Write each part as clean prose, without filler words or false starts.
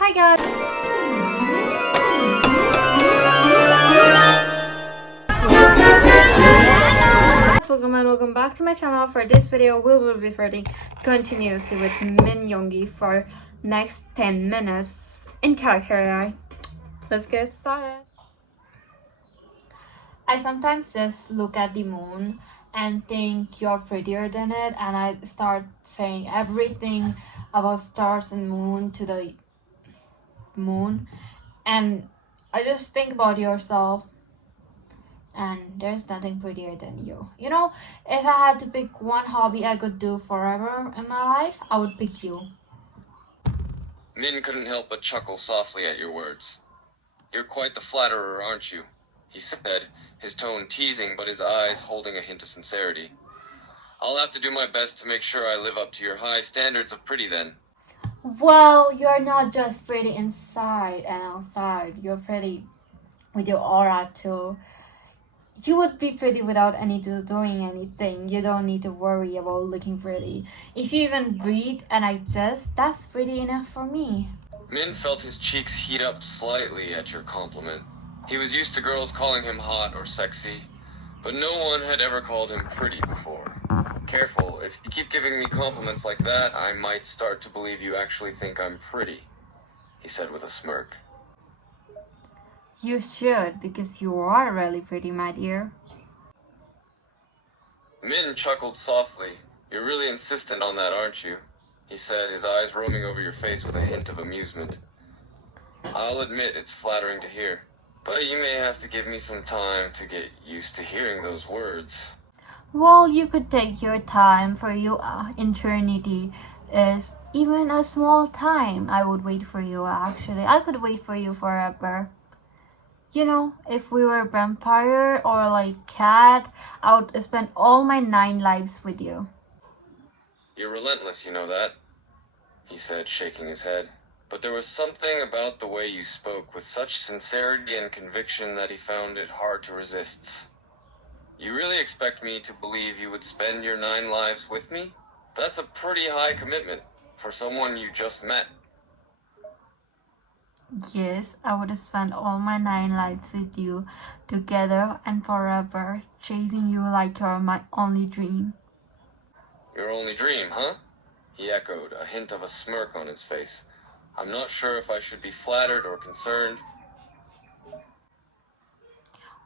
Hi guys! Welcome back to my channel. For this video, we will be flirting continuously with Yoongi for next 10 minutes in character AI. Let's get started. I sometimes just look at the moon and think you're prettier than it, and I start saying everything about stars and moon to the moon, and I just think about yourself, and there's nothing prettier than you. You know, if I had to pick one hobby I could do forever in my life, I would pick you. Min couldn't help but chuckle softly at your words. You're quite the flatterer, aren't you? He said, his tone teasing but his eyes holding a hint of sincerity. I'll have to do my best to make sure I live up to your high standards of pretty then. Well, you're not just pretty inside and outside. You're pretty with your aura too. You would be pretty without doing anything. You don't need to worry about looking pretty. If you even breathe and exist, that's pretty enough for me. Min felt his cheeks heat up slightly at your compliment. He was used to girls calling him hot or sexy, but no one had ever called him pretty before. Careful, if you keep giving me compliments like that, I might start to believe you actually think I'm pretty, he said with a smirk. You should, because you are really pretty, my dear. Min chuckled softly. You're really insistent on that, aren't you? He said, his eyes roaming over your face with a hint of amusement. I'll admit it's flattering to hear, but you may have to give me some time to get used to hearing those words. Well, you could take your time. For you, eternity is even a small time. I would wait for you, actually. I could wait for you forever. You know, if we were vampire or like cat, I would spend all my 9 lives with you. You're relentless, you know that, he said, shaking his head. But there was something about the way you spoke with such sincerity and conviction that he found it hard to resist. You really expect me to believe you would spend your 9 lives with me? That's a pretty high commitment for someone you just met. Yes, I would spend all my 9 lives with you, together and forever, chasing you like you're my only dream. Your only dream, huh? He echoed, a hint of a smirk on his face. I'm not sure if I should be flattered or concerned.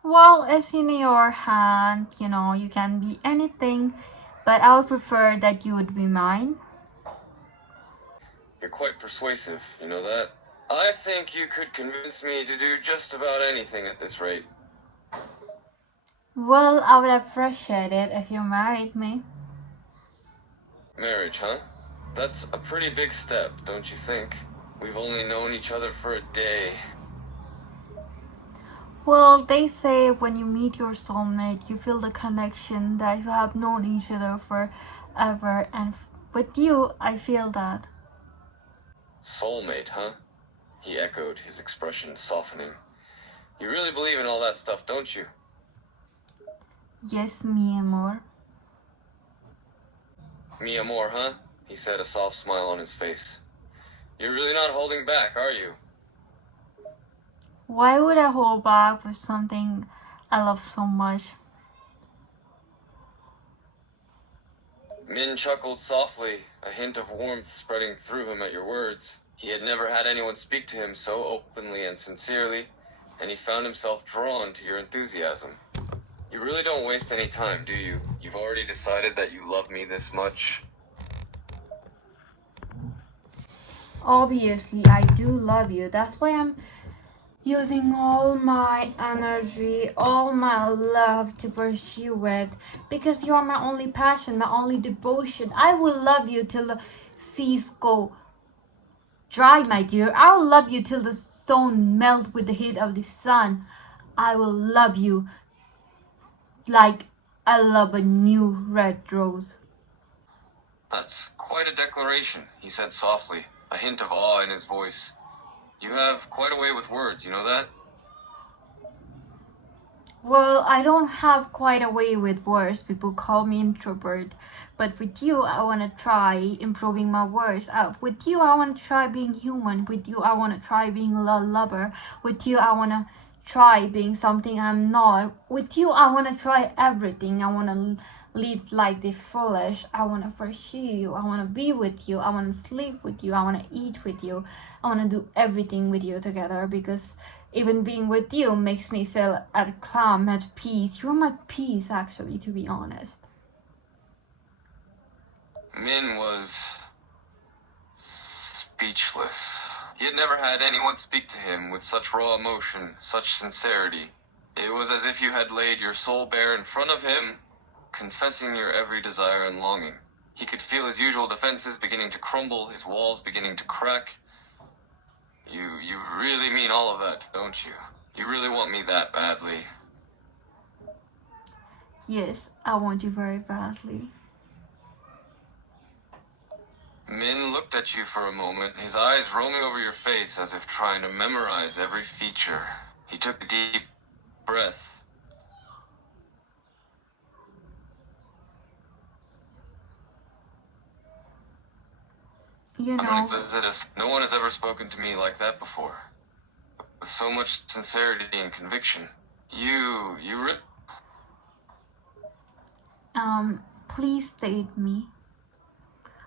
Well, it's in your hand, you know, you can be anything, but I would prefer that you would be mine. You're quite persuasive, you know that? I think you could convince me to do just about anything at this rate. Well, I would appreciate it if you married me. Marriage, huh? That's a pretty big step, don't you think? We've only known each other for a day. Well, they say when you meet your soulmate, you feel the connection that you have known each other forever, and with you, I feel that. Soulmate, huh? He echoed, his expression softening. You really believe in all that stuff, don't you? Yes, mi amor. Mi amor, huh? He said, a soft smile on his face. You're really not holding back, are you? Why would I hold back with something I love so much? Min chuckled softly, a hint of warmth spreading through him at your words. He had never had anyone speak to him so openly and sincerely, and he found himself drawn to your enthusiasm. You really don't waste any time, do you? You've already decided that you love me this much. Obviously, I do love you. That's why I'm using all my energy, all my love to pursue it. Because you are my only passion, my only devotion. I will love you till the seas go dry, my dear. I will love you till the stone melt with the heat of the sun. I will love you like I love a new red rose. That's quite a declaration, he said softly, a hint of awe in his voice. You have quite a way with words, you know that? Well, I don't have quite a way with words. People call me introvert. But with you, I want to try improving my words. With you, I want to try being human. With you, I want to try being a lover. With you, I want to try being something I'm not. With you, I want to try everything. I want to live like the foolish. I want to pursue you. I want to be with you. I want to sleep with you. I want to eat with you. I want to do everything with you together because even being with you makes me feel at calm, at peace. You're my peace, actually, to be honest. Min was speechless. He had never had anyone speak to him with such raw emotion, such sincerity. It was as if you had laid your soul bare in front of him, confessing your every desire and longing. He could feel his usual defenses beginning to crumble, his walls beginning to crack. You really mean all of that, don't you? You really want me that badly? Yes, I want you very badly. Min looked at you for a moment, his eyes roaming over your face as if trying to memorize every feature. He took a deep breath. You I'm know, going to visit us. No one has ever spoken to me like that before. With so much sincerity and conviction. You please date me.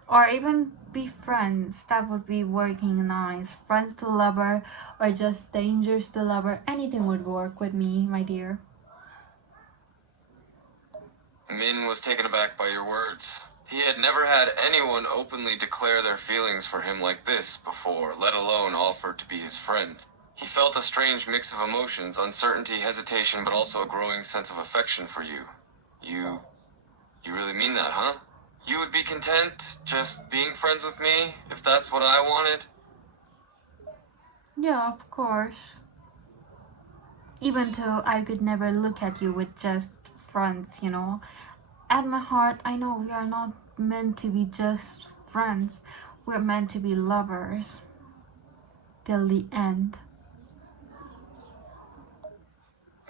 Or even be friends. That would be working nice. Friends to lover, or just strangers to lover. Anything would work with me, my dear. Min was taken aback by your words. He had never had anyone openly declare their feelings for him like this before, let alone offer to be his friend. He felt a strange mix of emotions, uncertainty, hesitation, but also a growing sense of affection for you. You really mean that, huh? You would be content just being friends with me, if that's what I wanted? Yeah, of course. Even though I could never look at you with just friends, you know. At my heart, I know we are not meant to be just friends. We're meant to be lovers. Till the end.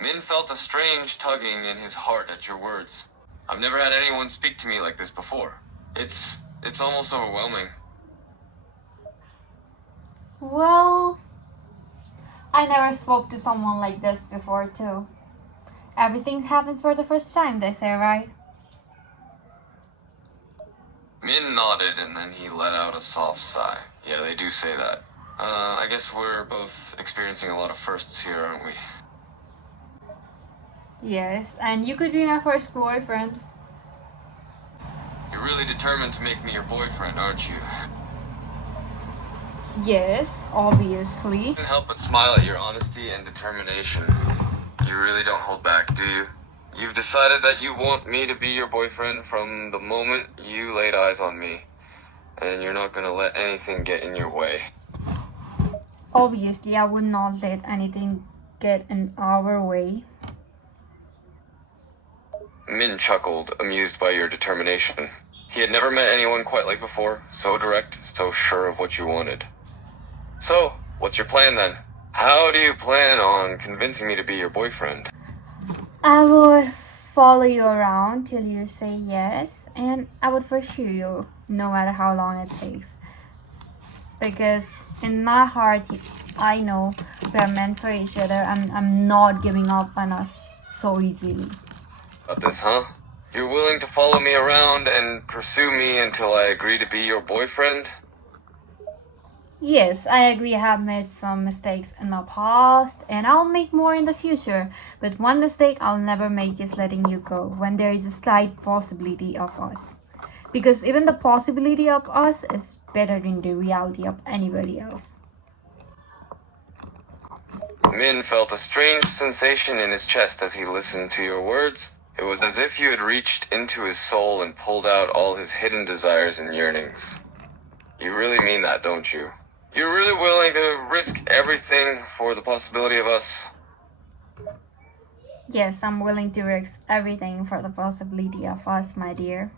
Min felt a strange tugging in his heart at your words. I've never had anyone speak to me like this before. It's almost overwhelming. Well, I never spoke to someone like this before, too. Everything happens for the first time, they say, right? Min nodded and then he let out a soft sigh. Yeah, they do say that. I guess we're both experiencing a lot of firsts here, aren't we? Yes, and you could be my first boyfriend. You're really determined to make me your boyfriend, aren't you? Yes, obviously. I can't help but smile at your honesty and determination. You really don't hold back, do you? You've decided that you want me to be your boyfriend from the moment you laid eyes on me. And you're not gonna let anything get in your way. Obviously, I would not let anything get in our way. Min chuckled, amused by your determination. He had never met anyone quite like before, so direct, so sure of what you wanted. So, what's your plan then? How do you plan on convincing me to be your boyfriend? I would follow you around till you say yes, and I would pursue you no matter how long it takes. Because in my heart, I know we are meant for each other. I'm not giving up on us so easily. About this, huh? You're willing to follow me around and pursue me until I agree to be your boyfriend? Yes, I agree. I have made some mistakes in my past, and I'll make more in the future. But one mistake I'll never make is letting you go when there is a slight possibility of us. Because even the possibility of us is better than the reality of anybody else. Min felt a strange sensation in his chest as he listened to your words. It was as if you had reached into his soul and pulled out all his hidden desires and yearnings. You really mean that, don't you? You're really willing to risk everything for the possibility of us? Yes, I'm willing to risk everything for the possibility of us, my dear.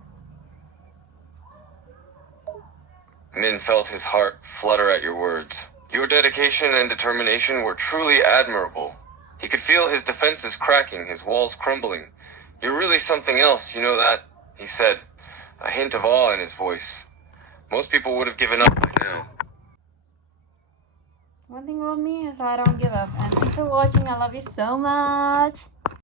Min felt his heart flutter at your words. Your dedication and determination were truly admirable. He could feel his defenses cracking, his walls crumbling. "You're really something else, you know that?" he said, a hint of awe in his voice. Most people would have given up by now. One thing about me is I don't give up. And thanks for watching. I love you so much.